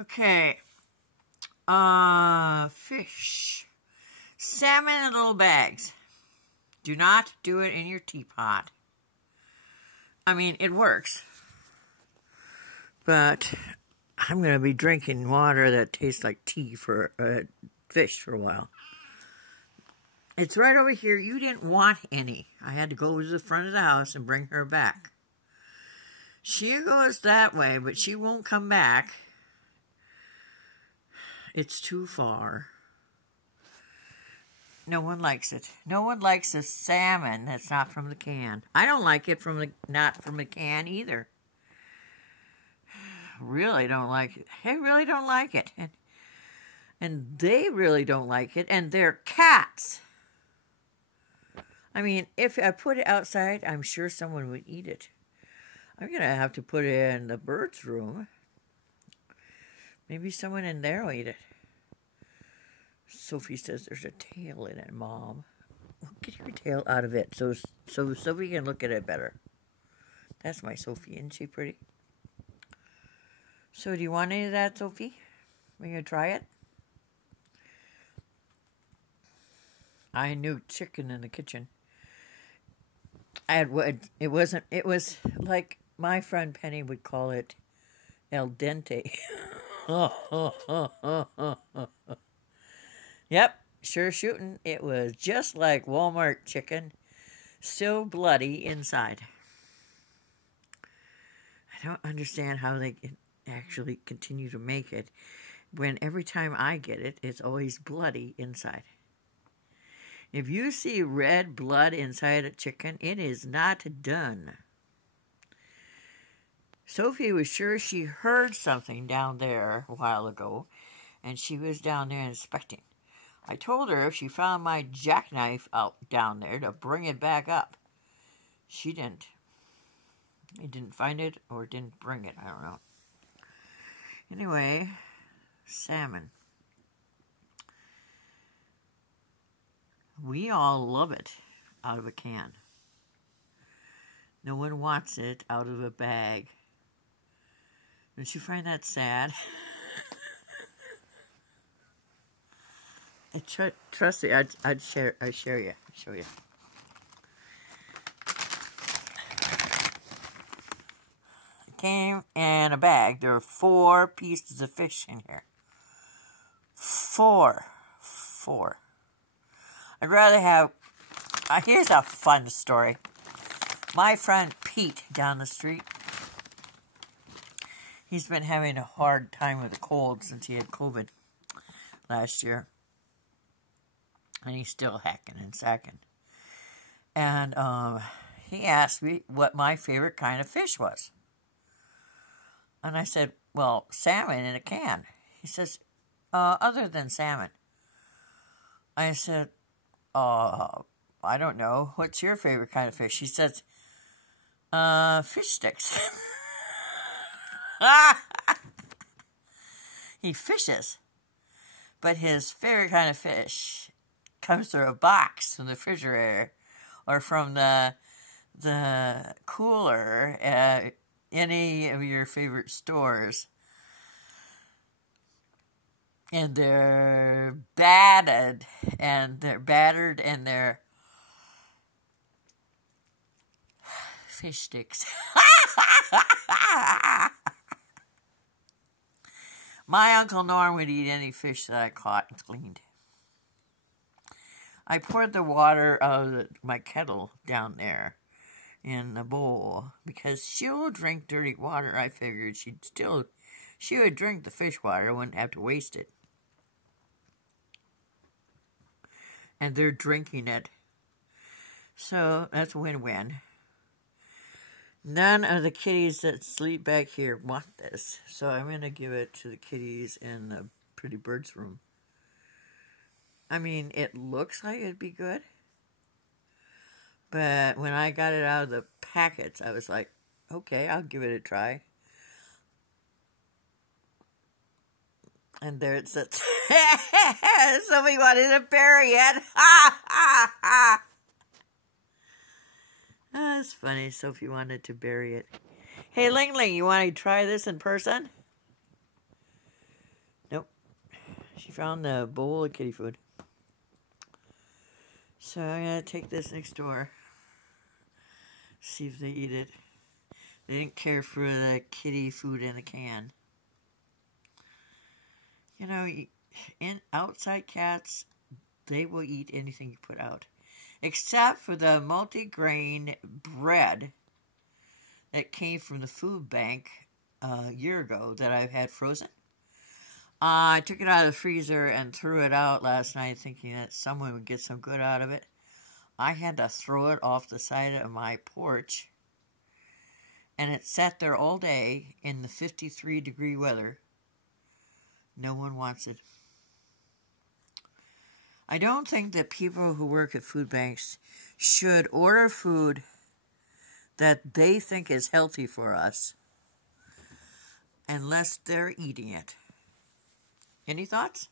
Okay. Fish. Salmon in little bags. Do not do it in your teapot. I mean, it works. But I'm going to be drinking water that tastes like tea for fish for a while. It's right over here. You didn't want any. I had to go to the front of the house and bring her back. She goes that way, but she won't come back. It's too far. No one likes it. No one likes the salmon that's not from the can. I don't like it not from the can either. Really don't like it. I really don't like it. And they really don't like it. And they're cats. I mean, if I put it outside, I'm sure someone would eat it. I'm going to have to put it in the birds' room. Maybe someone in there will eat it. Sophie says there's a tail in it, Mom. Well, get your tail out of it so Sophie can look at it better. That's my Sophie. Isn't she pretty? So do you want any of that, Sophie? Are you going to try it? I knew chicken in the kitchen. It was like my friend Penny would call it al dente. Yep, sure shooting. It was just like Walmart chicken, still bloody inside. I don't understand how they actually continue to make it when every time I get it, it's always bloody inside. If you see red blood inside a chicken, it is not done. Sophie was sure she heard something down there a while ago, and she was down there inspecting. I told her if she found my jackknife out down there to bring it back up. She didn't. I didn't find it or didn't bring it. I don't know. Anyway, salmon. We all love it out of a can. No one wants it out of a bag. Don't you find that sad? Trust me, I'd show you. It came in a bag. There were 4 pieces of fish in here. 4. I'd rather have... here's a fun story. My friend Pete down the street, he's been having a hard time with a cold since he had COVID last year. And he's still hacking and sacking. And he asked me what my favorite kind of fish was. And I said, well, salmon in a can. He says, other than salmon. I said, I don't know. What's your favorite kind of fish? He says, fish sticks. He fishes. But his favorite kind of fish comes through a box from the refrigerator or from the cooler at any of your favorite stores. And they're battered and they're fish sticks. My Uncle Norm would eat any fish that I caught and cleaned. I poured the water out of my kettle down there in the bowl because she'll drink dirty water. I figured she would drink the fish water, wouldn't have to waste it. And they're drinking it. So that's a win-win. None of the kitties that sleep back here want this. So I'm going to give it to the kitties in the pretty birds room. I mean, it looks like it'd be good. But when I got it out of the packets, I was like, okay, I'll give it a try. And there it sits. Somebody wanted to bury it. That's funny. Sophie wanted to bury it. Hey, Ling Ling, you want to try this in person? She found the bowl of kitty food. So I'm going to take this next door. See if they eat it. They didn't care for the kitty food in a can. You know, outside cats, they will eat anything you put out. Except for the multi-grain bread that came from the food bank a year ago that I've had frozen. I took it out of the freezer and threw it out last night thinking that someone would get some good out of it. I had to throw it off the side of my porch. And it sat there all day in the 53-degree weather. No one wants it. I don't think that people who work at food banks should order food that they think is healthy for us unless they're eating it. Any thoughts?